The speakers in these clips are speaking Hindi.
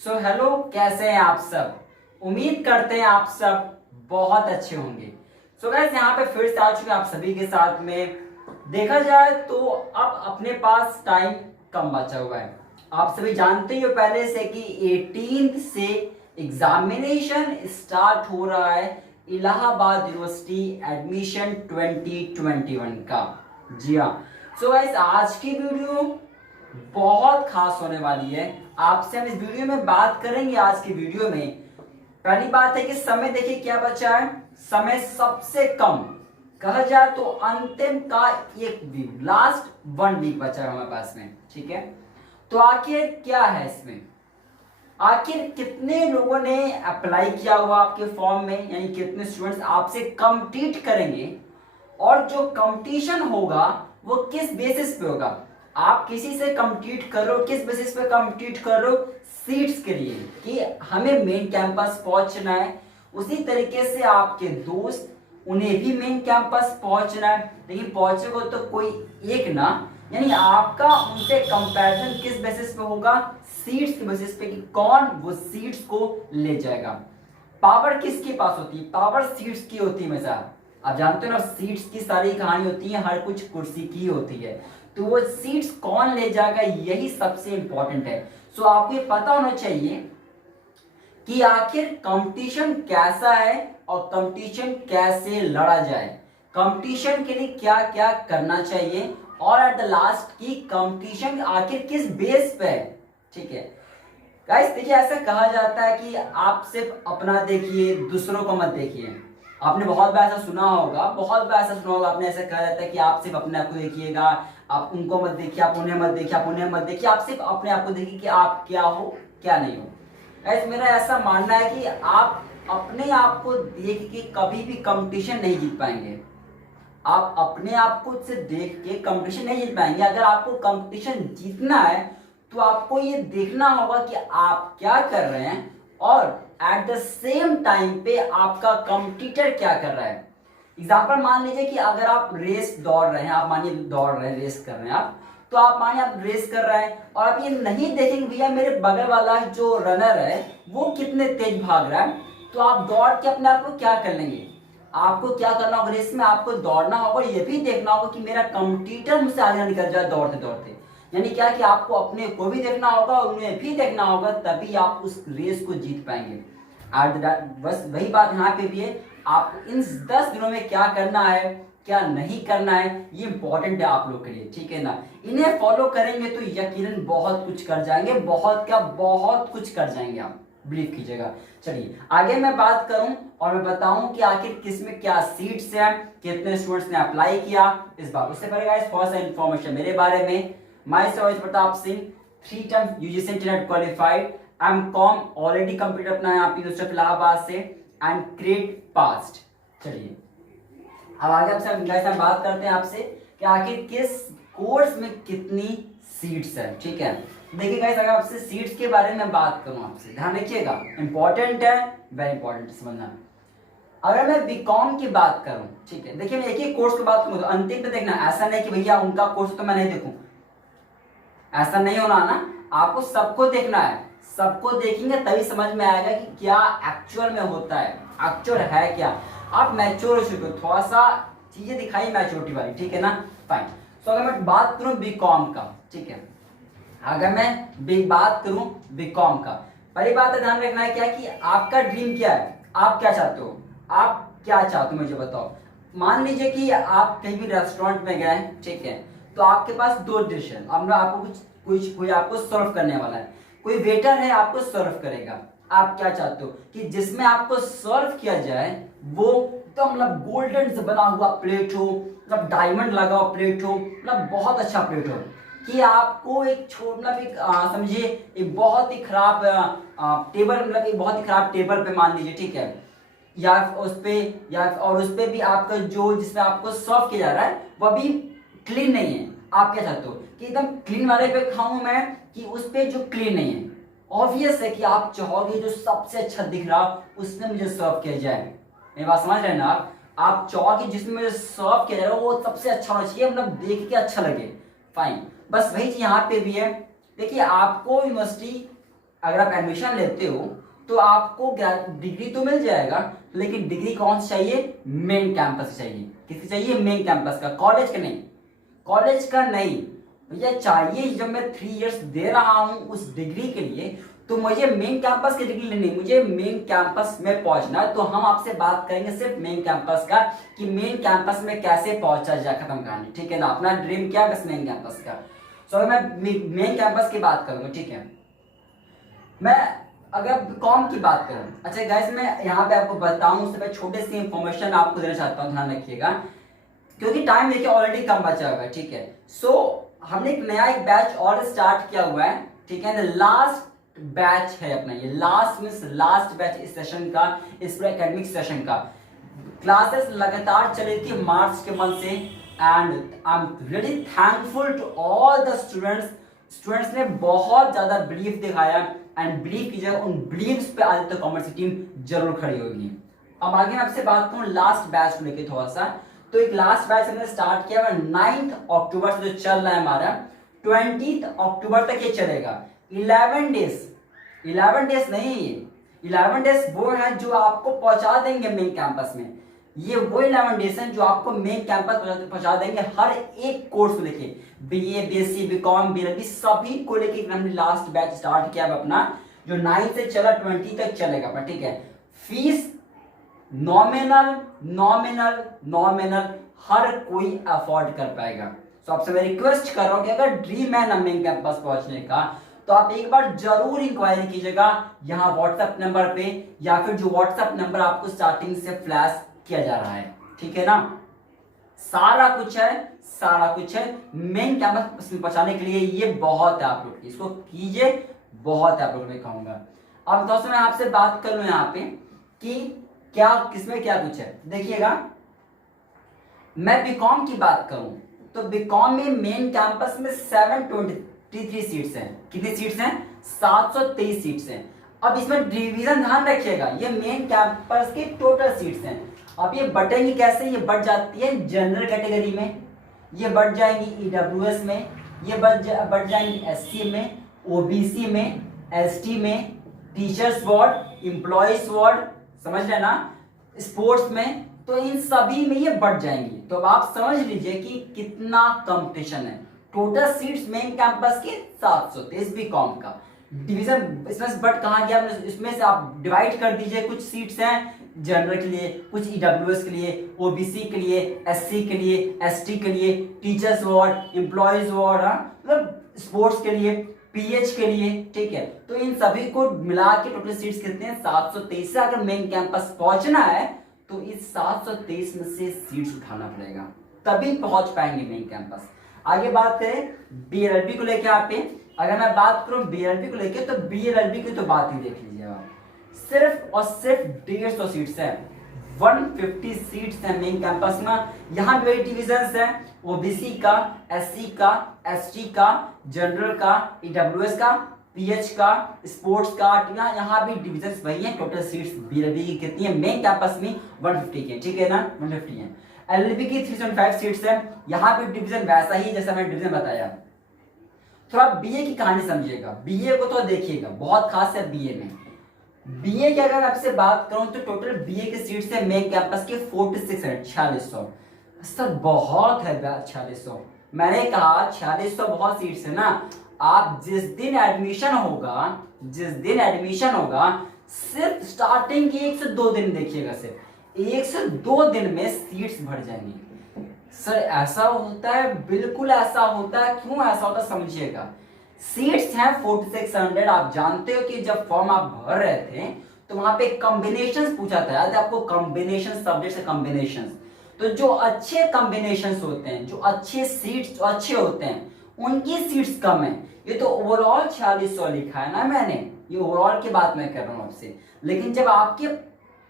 हेलो, कैसे हैं आप सब। उम्मीद करते हैं आप सब बहुत अच्छे होंगे। गाइस, यहाँ पे फिर से आ चुके हैं आप सभी के साथ में। देखा जाए तो अब अपने पास टाइम कम बचा हुआ है। आप सभी जानते ही हो पहले से कि 18 से एग्जामिनेशन स्टार्ट हो रहा है इलाहाबाद यूनिवर्सिटी एडमिशन 2021 का। जी हाँ। गाइस, आज की वीडियो बहुत खास होने वाली है। आपसे हम इस वीडियो में बात करेंगे। आज की वीडियो में पहली बात है कि समय देखिए क्या बचा है। समय सबसे कम कहा जाए तो अंतिम का एक वीक, लास्ट 1 वीक बचा है हमारे पास में। ठीक है, तो आखिर क्या है इसमें, आखिर कितने लोगों ने अप्लाई किया हुआ आपके फॉर्म में, यानी कितने स्टूडेंट्स आपसे कम्पीट करेंगे और जो कंपटीशन होगा वो किस बेसिस पे होगा। आप किसी से कम्पीट कर रहे हो, किस बेसिस पे कम्पीट कर रहे हो, सीट्स के लिए कि हमें मेन कैंपस पहुंचना है। उसी तरीके से आपके दोस्त, उन्हें भी मेन कैंपस पहुंचना है, लेकिन पहुंचेगा तो कोई एक ना, यानी आपका उनसे कंपैरिजन किस बेसिस पे होगा, सीट्स के बेसिस पे कि कौन वो सीट्स को ले जाएगा। पावर किसके पास होती है, पावर सीट्स की होती है हमेशा। आप जानते हो ना, सीट्स की सारी कहानी होती है, हर कुछ कुर्सी की होती है, तो वो सीट्स कौन ले जाएगा यही सबसे इंपॉर्टेंट है। आपको ये पता होना चाहिए कि आखिर कंपटीशन कैसा है और कंपटीशन कैसे लड़ा जाए, कंपटीशन के लिए क्या क्या करना चाहिए, और एट द लास्ट की कंपटीशन आखिर किस बेस पे है। ठीक है गाइस, देखिए ऐसा कहा जाता है कि आप सिर्फ अपना देखिए, दूसरों को मत देखिए। आपने बहुत बार ऐसा सुना होगा, बहुत बार ऐसा सुना होगा आपने, ऐसा कहा जाता है कि आप सिर्फ अपने आप को देखिएगा, आप उनको मत देखिए, आप उन्हें मत देखिए, आप उन्हें मत देखिए, आप सिर्फ अपने आप को देखिए कि आप क्या हो क्या नहीं हो। ऐसे मेरा ऐसा मानना है कि आप अपने आप को देख के कभी भी कंपटीशन नहीं जीत पाएंगे। आप अपने आप को से देख के कंपटीशन नहीं जीत पाएंगे। अगर आपको कंपटीशन जीतना है तो आपको ये देखना होगा कि आप क्या कर रहे हैं और एट द सेम टाइम पे आपका कंपटीटर क्या कर रहा है। एग्जाम्पल मान लीजिए कि अगर आप रेस दौड़ रहे हैं, आप मानिए दौड़ रहे हैं, रेस कर रहे हैं आप, तो आप मानिए आप रेस कर रहे हैं और आप ये नहीं देखेंगे भैया मेरे बगल वाला जो रनर है वो कितने तेज भाग रहा है, तो आप दौड़ के अपने आप को क्या कर लेंगे। आपको क्या करना होगा, रेस में आपको दौड़ना होगा, ये भी देखना होगा कि मेरा कंपटीटर मुझसे आगे निकल जाए दौड़ते दौड़ते। यानी क्या कि आपको अपने को भी देखना होगा और उन्हें भी देखना होगा, तभी आप उस रेस को जीत पाएंगे। बस वही बात यहाँ पे भी है। आप इन 10 दिनों में क्या करना है क्या नहीं करना है, ये इंपॉर्टेंट है आप लोग के लिए। ठीक है ना, इन्हें फॉलो करेंगे तो यकीनन बहुत कुछ कर जाएंगे, बहुत क्या बहुत कुछ कर जाएंगे आप, बिलीव कीजिएगा। चलिए आगे मैं बात करूं और मैं बताऊं कि आखिर किस में क्या सीट्स हैं, कितने स्टूडेंट्स ने अप्लाई किया इस बार। उससे पहले गाइस थोड़ा सा इंफॉर्मेशन मेरे बारे में। Myself is Pratap Singh, 3 times UGC internet qualified, MCom already complete अपना यहाँ पे यूनिवर्सिटी ऑफ इलाहाबाद से, एंड ग्रेड पास्ट। चलिए अब आगे आपसे हम बात करते हैं आपसे कि आखिर किस कोर्स में कितनी सीट्स है। ठीक है, देखिए गाइस, अगर आपसे सीट्स के बारे में बात करूं आपसे, ध्यान रखिएगा, इंपॉर्टेंट है, वेरी इंपॉर्टेंट समझना। अगर मैं बीकॉम की बात करूं, ठीक है, देखिए मैं एक ही कोर्स की बात करूं तो अंतिम पे देखना, ऐसा नहीं कि भैया उनका कोर्स तो मैं नहीं देखूं, ऐसा नहीं होना ना। आपको सबको देखना है, सबको देखेंगे तभी समझ में आएगा कि क्या एक्चुअल में होता है, एक्चुअल है क्या। आप मैच्योर हो चुके हो, थोड़ा सा चीजें दिखाई मैच्योरिटी वाली। ठीक है ना, फाइन। तो अगर मैं बात करूं बीकॉम का, ठीक है, अगर मैं बात करूं बीकॉम का, पहली बात है ध्यान रखना है क्या कि आपका ड्रीम क्या है, आप क्या चाहते हो, आप क्या चाहते हो मुझे बताओ। मान लीजिए कि आप कहीं भी रेस्टोरेंट में गए, ठीक है, तो आपके पास 2 डिश है, अब आपको कोई आपको सर्व करने वाला है, कोई वेटर है आपको सर्व करेगा। आप क्या चाहते हो कि जिसमें आपको सर्व किया जाए वो तो मतलब गोल्डन से बना हुआ प्लेट हो, मतलब डायमंड लगा हुआ प्लेट हो, मतलब बहुत अच्छा प्लेट हो, कि आपको एक छोटा भी समझिए एक बहुत ही खराब टेबल, मतलब एक बहुत ही खराब टेबल पे मान लीजिए, ठीक है, या उस पे या और उस पे भी आपका जो जिसमें आपको सर्व किया जा रहा है वो भी क्लीन नहीं है। आप क्या चाहते हो कि एकदम क्लीन वाले पे खाऊं मैं, कि उस पे जो क्लीन नहीं है। ऑब्वियस है कि आप चाहोगे जो सबसे अच्छा दिख रहा उसमें मुझे सर्व किया जाए। मेरी बात समझ रहे हैं ना आप चाहोगे जिसमें मुझे सर्व किया जाए वो सबसे अच्छा होना चाहिए, मतलब देख के अच्छा लगे। फाइन, बस वही चीज यहाँ पे भी है। देखिए आपको यूनिवर्सिटी अगर आप एडमिशन लेते हो तो आपको डिग्री तो मिल जाएगा, लेकिन डिग्री कौन सी चाहिए? मेन कैंपस चाहिए। किसकी चाहिए? मेन कैंपस का, कॉलेज का नहीं, कॉलेज का नहीं भैया चाहिए। जब मैं 3 इयर्स दे रहा हूं उस डिग्री के लिए, तो मुझे मेन कैंपस की डिग्री लेनी, मुझे मेन कैंपस में पहुंचना है। तो हम आपसे बात करेंगे सिर्फ मेन कैंपस का, कि मेन कैंपस में कैसे पहुंचा जाए, खत्म कहानी, ठीक है ना। अपना ड्रीम क्या है? बस मेन कैंपस का। सो मैं मेन कैंपस की बात करूंगा, ठीक है। मैं अगर बीकॉम की बात करूं, अच्छा गाइस मैं यहाँ पे आपको बताऊं उससे पहले छोटे सी इंफॉर्मेशन आपको देना चाहता हूँ, ध्यान रखिएगा, क्योंकि टाइम देखिए ऑलरेडी कम बचा हुआ है, ठीक है। सो हमने एक नया बैच और स्टार्ट किया हुआ है, ठीक है। लास्ट बैच है अपना, ये लास्ट मींस लास्ट बैच इस सेशन का, इस पूरे एकेडमिक सेशन का। क्लासेस लगातार चली थी मार्च के मंथ से, and I am really thankful to all the students ने बहुत ज्यादा बिलीफ दिखाया, एंड बिलीव कीजिएगा उन बिलीव्स पे आदित्य कॉमर्स की टीम जरूर खड़ी होगी। अब आगे मैं आपसे बात करूं लास्ट बैच को लेकर थोड़ा सा, तो एक लास्ट बैच हमने स्टार्ट किया 9 अक्टूबर से, जो चल रहा है हमारा 20 अक्टूबर तक ये चलेगा। 11 डेज नहीं, 11 डेज वो है जो आपको पहुंचा देंगे मेन कैंपस में। ये वो 11 डेज हैं जो आपको मेन कैंपस पहुंचा देंगे, हर एक कोर्स को लेके, बीए, बीएससी, बीकॉम, बीएलबी सभी को लेके हमने लास्ट बैच स्टार्ट किया अपना, जो 9 से चला 20 तक चलेगा अपना, ठीक है। फीस नॉमिनल हर कोई अफोर्ड कर पाएगा। तो आपसे मैं रिक्वेस्ट कर रहा हूं कि अगर ड्रीम है ना मेन कैंपस पहुंचने का, तो आप एक बार जरूर इंक्वायरी कीजिएगा यहाँ व्हाट्सएप नंबर पे, या फिर जो व्हाट्सएप नंबर आपको स्टार्टिंग से फ्लैश किया जा रहा है, ठीक है ना। सारा कुछ है मेन कैंपस में पहुंचाने के लिए, ये बहुत है आप लोग, इसको कीजिए, बहुत है आप लोग, मैं कहूंगा। अब दोस्तों मैं आपसे बात कर लूं यहाँ पे कि क्या किसमें क्या कुछ है, देखिएगा। मैं बीकॉम की बात करूं तो बीकॉम में मेन कैंपस में 723 सीट्स हैं। कितनी सीट्स हैं? 723 सीट्स हैं। अब इसमें डिवीजन ध्यान रखिएगा, ये मेन कैंपस की टोटल सीट्स हैं। अब ये बटेंगी कैसे? ये बढ़ जाती है जनरल कैटेगरी में, ये बढ़ जाएंगी ईडब्ल्यूएस में, ये बढ़ जाएंगी एससी में, ओबीसी में, एसटी में, टीचर्स वार्ड, एम्प्लॉयज वार्ड, समझ रहे ना, स्पोर्ट्स में, तो इन सभी में ये बढ़ जाएंगी। तो अब आप समझ लीजिए कि कितना कंपटीशन है। टोटल सीट्स मेन कैंपस की 723 बीकॉम का डिवीजन, इसमें बट कहाँ गया? इसमें से आप डिवाइड कर दीजिए, कुछ सीट्स हैं जनरल के लिए, कुछ ईडब्ल्यूएस के लिए, ओबीसी के लिए, एससी के लिए, एसटी के लिए, टीचर्स वार्ड, एम्प्लॉयज वार्ड, मतलब स्पोर्ट्स के लिए, पीएच के लिए, ठीक है। तो इन सभी को मिला के टोटल सीट्स कितने हैं? 723 से अगर मेन कैंपस पहुंचना है तो इस 723 में से सीट्स उठाना पड़ेगा, तभी पहुंच पाएंगे मेन कैंपस। आगे बात करें बीएलएलबी को लेकर, आप अगर मैं बात करूं बीएलएलबी को लेकर, तो बीएलएलबी की तो बात ही देख लीजिए आप, सिर्फ और सिर्फ 150 सीट्स है, 150 सीट्स है मेन कैंपस में। यहाँ भी डिविजन्स है, ओबीसी का, एससी का, एसटी का, जनरल का, ईडब्ल्यूएस का, पीएच का, स्पोर्ट्स का, यहाँ भी डिविजन्स वही है। टोटल सीट्स बीएलबी की कितनी है मेन कैंपस में? 150 के, ठीक है ना, 150 है। एलएलबी की 375 सीट्स है, यहाँ भी डिवीजन वैसा ही जैसा मैंने डिवीजन बताया। थोड़ा बीए की कहानी समझिएगा, बीए को तो देखिएगा, बहुत खास है बीए में। बीए की अगर आपसे बात करूं तो टोटल बीए की सीट्स है मेन कैंपस के 4600। सर बहुत है 4600, मैंने कहा 4600 बहुत सीट्स है ना। आप जिस दिन एडमिशन होगा सिर्फ स्टार्टिंग के 1 से 2 दिन देखिएगा, सिर्फ 1 से 2 दिन में सीट्स भर जाएंगी। सर ऐसा होता है? बिल्कुल ऐसा होता है। क्यों ऐसा होता है समझिएगा। सीट्स हैं 4600। आप जानते हो कि जब फॉर्म आप भर रहे थे तो वहां पे कॉम्बिनेशंस पूछा था, याद है आपको? कॉम्बिनेशन, सब्जेक्ट से कॉम्बिनेशंस। तो जो अच्छे कॉम्बिनेशंस होते हैं, जो अच्छे सीट्स जो अच्छे होते हैं, उनकी सीट्स कम है। ये तो ओवरऑल 4600 लिखा है ना मैंने, ये ओवरऑल की बात मैं कर रहा हूं आपसे। लेकिन जब आपके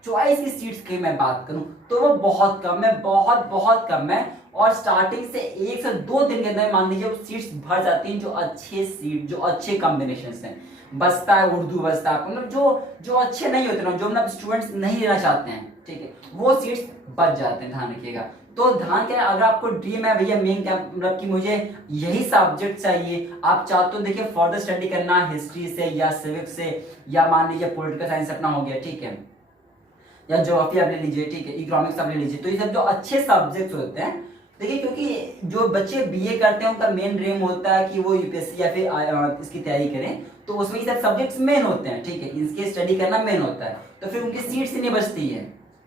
चॉइस की सीट्स की मैं बात करूं तो वो बहुत कम है, बहुत कम है। और स्टार्टिंग से 1 से 2 दिन के अंदर मान लीजिए सीट्स भर जाती हैं, जो अच्छे सीट, जो अच्छे कॉम्बिनेशन हैं। बचता है उर्दू, बचता है मतलब जो अच्छे नहीं होते ना, जो मतलब स्टूडेंट्स नहीं लेना चाहते हैं, ठीक है, वो सीट्स बच जाते हैं, ध्यान रखिएगा। तो ध्यान के अगर आपको ड्रीम है भैया मेन क्या मतलब कि मुझे यही सब्जेक्ट चाहिए, आप चाहते हो देखिए फर्दर स्टडी करना हिस्ट्री से या सिविक्स से या मान लीजिए पॉलिटिकल साइंस अपना हो गया, ठीक है, या ज्योग्राफी आप ले लीजिए, ठीक है, इकोनॉमिक्स आप ले लीजिए, तो ये सब जो अच्छे सब्जेक्ट्स होते हैं देखिए, क्योंकि जो बच्चे बीए करते हैं उनका मेन ड्रीम होता है कि वो यूपीएससी या फिर इसकी तैयारी करें, तो उसमें ये सब सब्जेक्ट्स मेन होते हैं, ठीक है, इसके स्टडी करना मेन होता है, तो फिर उनकी सीट्स नहीं बचती है।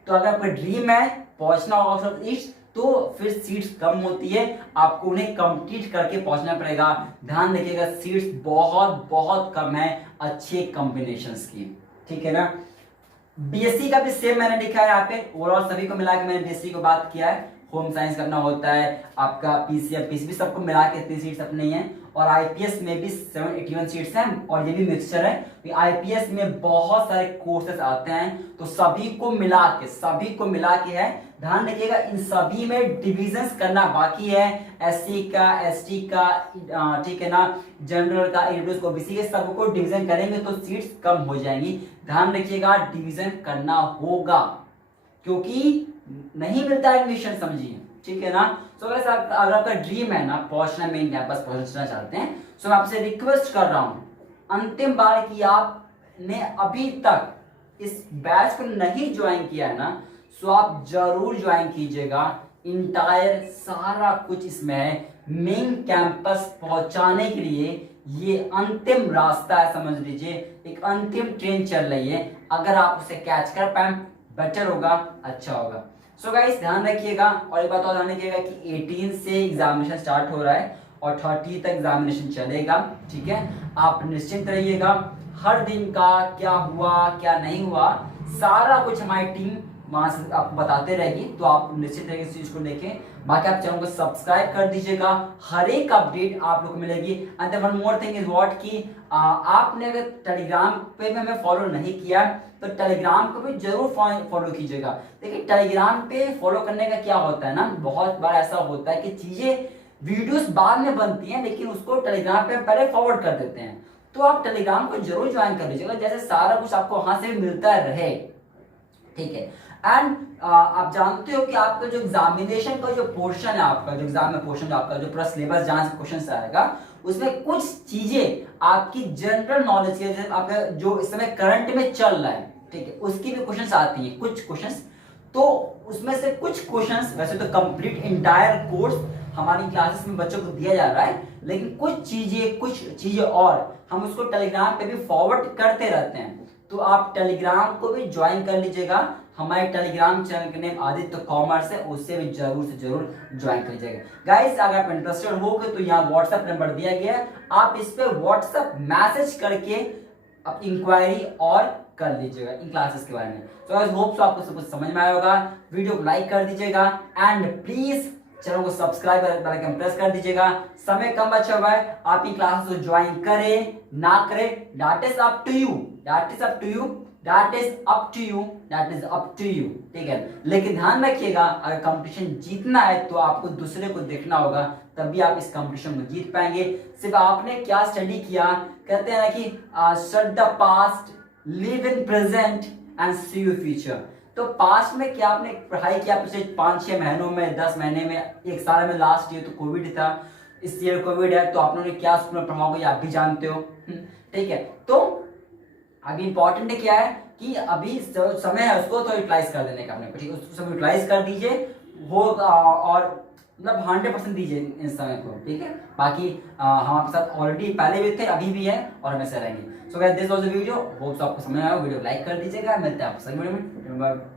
तो अगर आपका ड्रीम है पहुंचना ऑक्सफोर्ड ईस्ट तो फिर सीट्स कम होती है, आपको उन्हें कंप्लीट करके पहुंचना पड़ेगा। ध्यान रखिएगा सीट्स बहुत बहुत कम है अच्छे कॉम्बिनेशंस की, ठीक है ना। बीएससी का भी सेम मैंने लिखा है यहाँ पे, ओवरऑल सभी को मिला के मैंने बीएससी को बात किया है, होम साइंस करना होता है आपका, पीसीएम पीसीबी सबको मिला के इतनी सीट्स अपनी हैं, और आईपीएस में भी 781 सीट्स हैं, और ये भी मिक्सचर है, आईपीएस में बहुत सारे कोर्सेस आते हैं, तो सभी को मिला के है। ध्यान रखिएगा इन सभी में डिविजन्स करना बाकी है, एससी का, एसटी का, ठीक है ना, जनरल का, ईडब्ल्यूएस को, ओबीसी के सबको डिवीजन करेंगे तो सीट्स कम हो जाएंगी। ध्यान रखिएगा डिवीजन करना होगा क्योंकि नहीं मिलता एडमिशन, समझिए, ठीक है ना। सो अगर आपका ड्रीम है ना पहुंचना मेन कैंपस पहुंचना चाहते हैं, सो मैं आपसे रिक्वेस्ट कर रहा हूं अंतिम बार कि आपने अभी तक इस बैच को नहीं ज्वाइन किया है ना, सो आप जरूर ज्वाइन कीजिएगा। इंटायर सारा कुछ इसमें है, मेन कैंपस पहुंचाने के लिए ये अंतिम रास्ता है, समझ लीजिए एक अंतिम ट्रेन चल रही है, अगर आप उसे कैच कर पाए बेटर होगा, अच्छा होगा। सो गाइस ध्यान रखिएगा, और एक बात और ध्यान रखिएगा कि 18 से एग्जामिनेशन स्टार्ट हो रहा है और 30 तक एग्जामिनेशन चलेगा, ठीक है। आप निश्चिंत रहिएगा, हर दिन का क्या हुआ क्या नहीं हुआ सारा कुछ हमारी टीम वहां से आपको बताते रहेगी, तो आप निश्चित रहिए इस चीज को देखें। बाकी आप चैनल को सब्सक्राइब कर दीजिएगा, हर एक अपडेट आप लोग को मिलेगी। And one more thing is what कि आपने अगर टेलीग्राम पे में हमें फॉलो नहीं किया तो टेलीग्राम को भी जरूर फॉलो कीजिएगा। देखिए टेलीग्राम पे फॉलो करने का क्या होता है ना, बहुत बार ऐसा होता है कि चीजें वीडियोस बाद में बनती हैं लेकिन उसको टेलीग्राम पे पहले फॉरवर्ड कर देते हैं, तो आप टेलीग्राम को जरूर ज्वाइन कर लीजिएगा, जैसे सारा कुछ आपको वहां से मिलता रहे, ठीक है। एंड आप जानते हो कि आपका जो एग्जामिनेशन का जो पोर्शन है, आपका जो एग्जाम में पोर्शन आपका जो पूरा सिलेबस जहां से क्वेश्चन आएगा उसमें कुछ चीजें आपकी जनरल नॉलेज के, जैसे आपका जो इस समय करंट में चल रहा है, ठीक है, उसकी भी क्वेश्चंस आती हैं, कुछ क्वेश्चंस, तो उसमें से कुछ क्वेश्चंस, वैसे तो कंप्लीट इंटायर कोर्स हमारी क्लासेस में बच्चों को दिया जा रहा है, लेकिन कुछ चीजें और हम उसको टेलीग्राम पे भी फॉरवर्ड करते रहते हैं, तो आप टेलीग्राम को भी ज्वाइन कर लीजिएगा। हमारे टेलीग्राम चैनल का नेम आदित्य कॉमर्स है, उससे भी जरूर से जरूर ज्वाइन कर लीजिएगा। गाइस अगर आप इंटरेस्टेड हो गए तो यहाँ व्हाट्सएप नंबर दिया गया है, आप इस पे व्हाट्सएप मैसेज करके आप इंक्वायरी और कर लीजिएगा इन क्लासेस के बारे में। सो आई होप सो आपको सब कुछ समझ में आया होगा, वीडियो को लाइक कर दीजिएगा एंड प्लीज चैनल को सब्सक्राइब बेल आइकन प्रेस कर दीजिएगा। समय कम बचा हुआ है, आप इन क्लासेस को ज्वाइन करें ना करें that is up to you, that is up to you, that is up to you, that is up to you, ठीक है। लेकिन ध्यान रखिएगा अगर कंपटीशन जीतना है तो आपको दूसरे को देखना होगा, तभी आप इस कंपटीशन को जीत पाएंगे। सिर्फ आपने क्या स्टडी किया, कहते हैं ना कि shut the past, live in present and see you future. तो पास्ट में क्या आपने पढ़ाई किया पिछले 5-6 महीनों में, 10 महीने में, 1 साल में, लास्ट ईयर तो कोविड था, इस ईयर कोविड है, तो आप लोगों ने क्या स्कूल में पढ़ा होगा आप भी जानते हो, ठीक है। तो अभी इंपॉर्टेंट क्या है कि अभी समय है उसको तो यूटिलाइज कर देने का अपने को, ठीक है, उसको सब यूटिलाइज कर दीजिए वो, और मतलब 100% दीजिए इन समय को, ठीक है। बाकी हम आपके साथ ऑलरेडी पहले भी थे, अभी भी है और हमेशा रहेंगे। So guys this was the video, hope आपको समझ आया, वीडियो लाइक कर दीजिएगा, मिलते हैं आपसे अगली वीडियो में।